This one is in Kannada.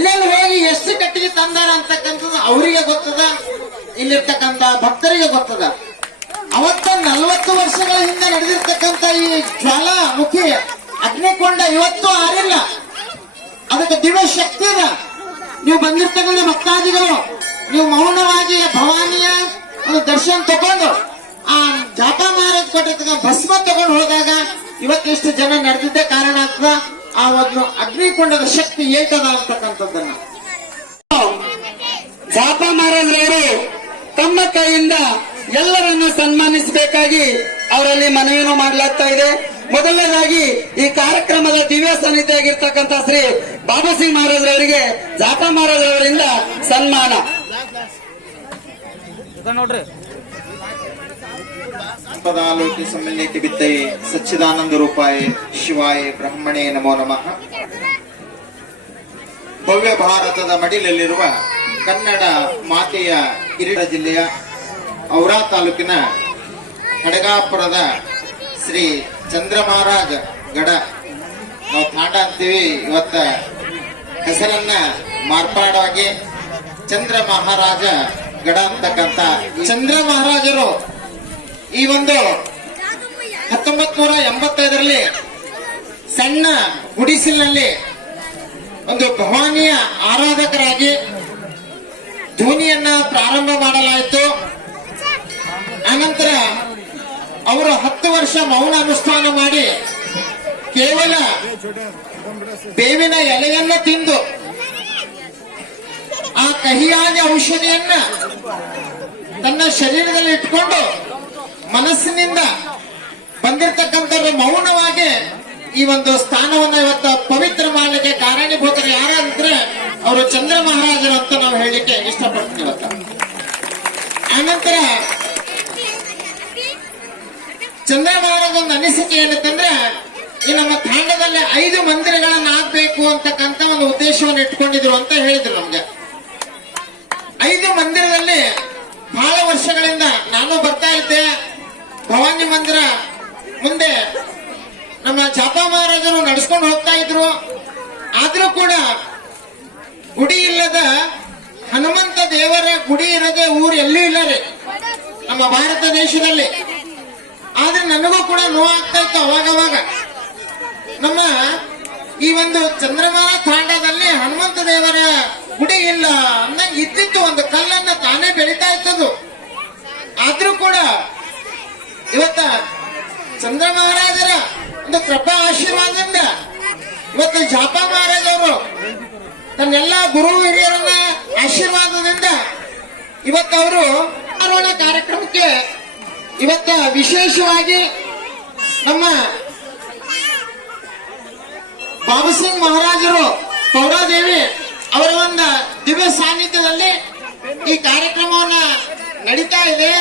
ಎಲ್ಲೆಲ್ಲಿ ಹೋಗಿ ಎಷ್ಟು ಕಟ್ಟಿಗೆ ತಂದಾರ ಅಂತಕ್ಕಂಥದ್ದು ಅವರಿಗೆ ಗೊತ್ತದ, ಇಲ್ಲಿರ್ತಕ್ಕಂಥ ಭಕ್ತರಿಗೆ ಗೊತ್ತದ. ಅವತ್ತ 40 ವರ್ಷಗಳ ಹಿಂದೆ ನಡೆದಿರ್ತಕ್ಕಂಥ ಈ ಜ್ವಾಲಾಮುಖಿ ಅಗ್ನಿಕೊಂಡ ಇವತ್ತು ಆರಿಲ್ಲ. ಅದಕ್ಕೆ ದಿವ್ಯ ಶಕ್ತಿ ಅದ. ನೀವು ಬಂದಿರ್ತಕ್ಕಂಥ ಭಕ್ತಾದಿಗಳು ನೀವು ಮೌನವಾಗಿ ಭವಾನಿಯ ಒಂದು ದರ್ಶನ ತಗೊಂಡು ಆ ಜಾಪ ಮಹಾರಾಜ್ ಕೊಟ್ಟಿರ್ತಕ್ಕಂಥ ಭಸ್ಮ ತಗೊಂಡು ಹೋದಾಗ ಇವತ್ತಿಷ್ಟು ಜನ ನಡೆದಿದ್ದೇ ಕಾರಣ ಆಗ್ತದ. ಆ ಒಂದು ಅಗ್ನಿಕೊಂಡದ ಶಕ್ತಿ ಏಕದ ಅಂತಕ್ಕಂಥದ್ದನ್ನ ಜಾಪ ಮಹಾರಾಜರವರು ತಮ್ಮ ಕೈಯಿಂದ ಎಲ್ಲರನ್ನು ಸನ್ಮಾನಿಸಬೇಕಾಗಿ ಅವರಲ್ಲಿ ಮನವಿಯನ್ನು ಮಾಡಲಾಗ್ತಾ ಇದೆ. ಮೊದಲನೇದಾಗಿ ಈ ಕಾರ್ಯಕ್ರಮದ ದಿವ್ಯ ಸಾನ್ನಿಧ್ಯಾಗಿರ್ತಕ್ಕಂಥ ಶ್ರೀ ಬಾಬಾ ಸಿಂಗ್ ಮಹಾರಾಜರವರಿಗೆ ಜಾಪ ಮಹಾರಾಜರವರಿಂದ ಸನ್ಮಾನ. ನೋಡ್ರಿ ಪದಾಲೋಕಿ ಸಮ್ಮೇಳನಕ್ಕೆ ಬಿತ್ತೈ ಸಚ್ಚಿದಾನಂದ ರೂಪಾಯ ಶಿವಾಯ ಬ್ರಹ್ಮಣೇ ನಮೋ ನಮಃ. ಭವ್ಯ ಭಾರತದ ಮಡಿಲಲ್ಲಿರುವ ಕನ್ನಡ ಮಾತೆಯ ಕಿರೀಟ ಜಿಲ್ಲೆಯ ಔರಾ ತಾಲೂಕಿನ ಹಡಗಾಪುರದ ಶ್ರೀ ಚಂದ್ರ ಮಹಾರಾಜ ಗಡ ನಾವು ತಾಂಡ ಅಂತೀವಿ. ಇವತ್ತ ಹೆಸರನ್ನ ಮಾರ್ಪಾಡಾಗಿ ಚಂದ್ರ ಮಹಾರಾಜ ಗಡ ಅಂತಕ್ಕಂಥ ಚಂದ್ರ ಮಹಾರಾಜರು ಈ ಒಂದು 1985ರಲ್ಲಿ ಸಣ್ಣ ಗುಡಿಸಿಲಿನಲ್ಲಿ ಒಂದು ಭವಾನಿಯ ಆರಾಧಕರಾಗಿ ಧ್ವನಿಯನ್ನ ಪ್ರಾರಂಭ ಮಾಡಲಾಯಿತು. ಆನಂತರ ಅವರು 10 ವರ್ಷ ಮೌನ ಅನುಷ್ಠಾನ ಮಾಡಿ ಕೇವಲ ಬೇವಿನ ಎಲೆಯನ್ನ ತಿಂದು ಆ ಕಹಿಯಾದ ಔಷಧಿಯನ್ನ ತನ್ನ ಶರೀರದಲ್ಲಿ ಇಟ್ಕೊಂಡು ಮನಸ್ಸಿನಿಂದ ಬಂದಿರತಕ್ಕಂಥವ್ರು ಮೌನವಾಗಿ ಈ ಒಂದು ಸ್ಥಾನವನ್ನ ಇವತ್ತ ಪವಿತ್ರ ಮಾಡಲಿಕ್ಕೆ ಕಾರಣೀಭೂತರು ಯಾರಂದ್ರೆ ಅವರು ಚಂದ್ರ ಮಹಾರಾಜರು ಅಂತ ನಾವು ಹೇಳಲಿಕ್ಕೆ ಇಷ್ಟಪಡ್ತೀವಿ ಇವತ್ತ. ಆನಂತರ ಚಂದ್ರ ಮಹಾರಾಜ ಒಂದು ಅನಿಸಿಕೆ ಏನಂತಂದ್ರೆ ಈ ನಮ್ಮ ತಾಂಡದಲ್ಲಿ 5 ಮಂದಿರಗಳನ್ನ ಆಗ್ಬೇಕು ಅಂತಕ್ಕಂಥ ಒಂದು ಉದ್ದೇಶವನ್ನು ಇಟ್ಕೊಂಡಿದ್ರು ಅಂತ ಹೇಳಿದ್ರು ನಮ್ಗೆ. 5 ಮಂದಿರದಲ್ಲಿ ಬಹಳ ವರ್ಷಗಳಿಂದ ನಾನು ಬರ್ತಾ ಇದ್ದೆ. ಭವಾನಿ ಮಂದಿರ ಮುಂದೆ ನಮ್ಮ ಜಾಪ ಮಹಾರಾಜರು ನಡೆಸ್ಕೊಂಡು ಹೋಗ್ತಾ ಇದ್ರು. ಆದ್ರೂ ಕೂಡ ಗುಡಿ ಇಲ್ಲದ ಹನುಮಂತ ದೇವರ ಗುಡಿ ಇರದೆ ಊರು ಎಲ್ಲೂ ಇಲ್ಲ ರೀ ನಮ್ಮ ಭಾರತ ದೇಶದಲ್ಲಿ. ಆದ್ರೆ ನನಗೂ ಕೂಡ ನೋವಾಗ್ತಾ ಇತ್ತು ಅವಾಗವಾಗ. ನಮ್ಮ ಈ ಒಂದು ಚಂದ್ರಮಾನ ತಾಂಡದಲ್ಲಿ ಹನುಮಂತ ದೇವರ ಗುಡಿ ಇಲ್ಲ ಅಂದಂಗೆ ಇದ್ದಿತ್ತು. ಒಂದು ಕಲ್ಲನ್ನ ತಾನೇ ಬೆಳೀತಾ ಇತ್ತದು. ಆದ್ರೂ ಕೂಡ ಇವತ್ತ ಚಂದ್ರ ಮಹಾರಾಜರ ಒಂದು ಕೃಪಾ ಆಶೀರ್ವಾದದಿಂದ ಇವತ್ತು ಜಾಪ ಮಹಾರಾಜ್ ಅವರು ತನ್ನೆಲ್ಲ ಗುರು ಹಿರಿಯರನ್ನ ಆಶೀರ್ವಾದದಿಂದ ಇವತ್ತು ಅವರು ಕಾರ್ಯಕ್ರಮಕ್ಕೆ ಇವತ್ತ ವಿಶೇಷವಾಗಿ ನಮ್ಮ ಬಾಬಾ ಸಿಂಗ್ ಮಹಾರಾಜರು ಪೌರಾದೇವಿ ಅವರ ಒಂದು ದಿವ್ಯ ಸಾನ್ನಿಧ್ಯದಲ್ಲಿ ಈ ಕಾರ್ಯಕ್ರಮವನ್ನ ನಡೀತಾ ಇದೆ.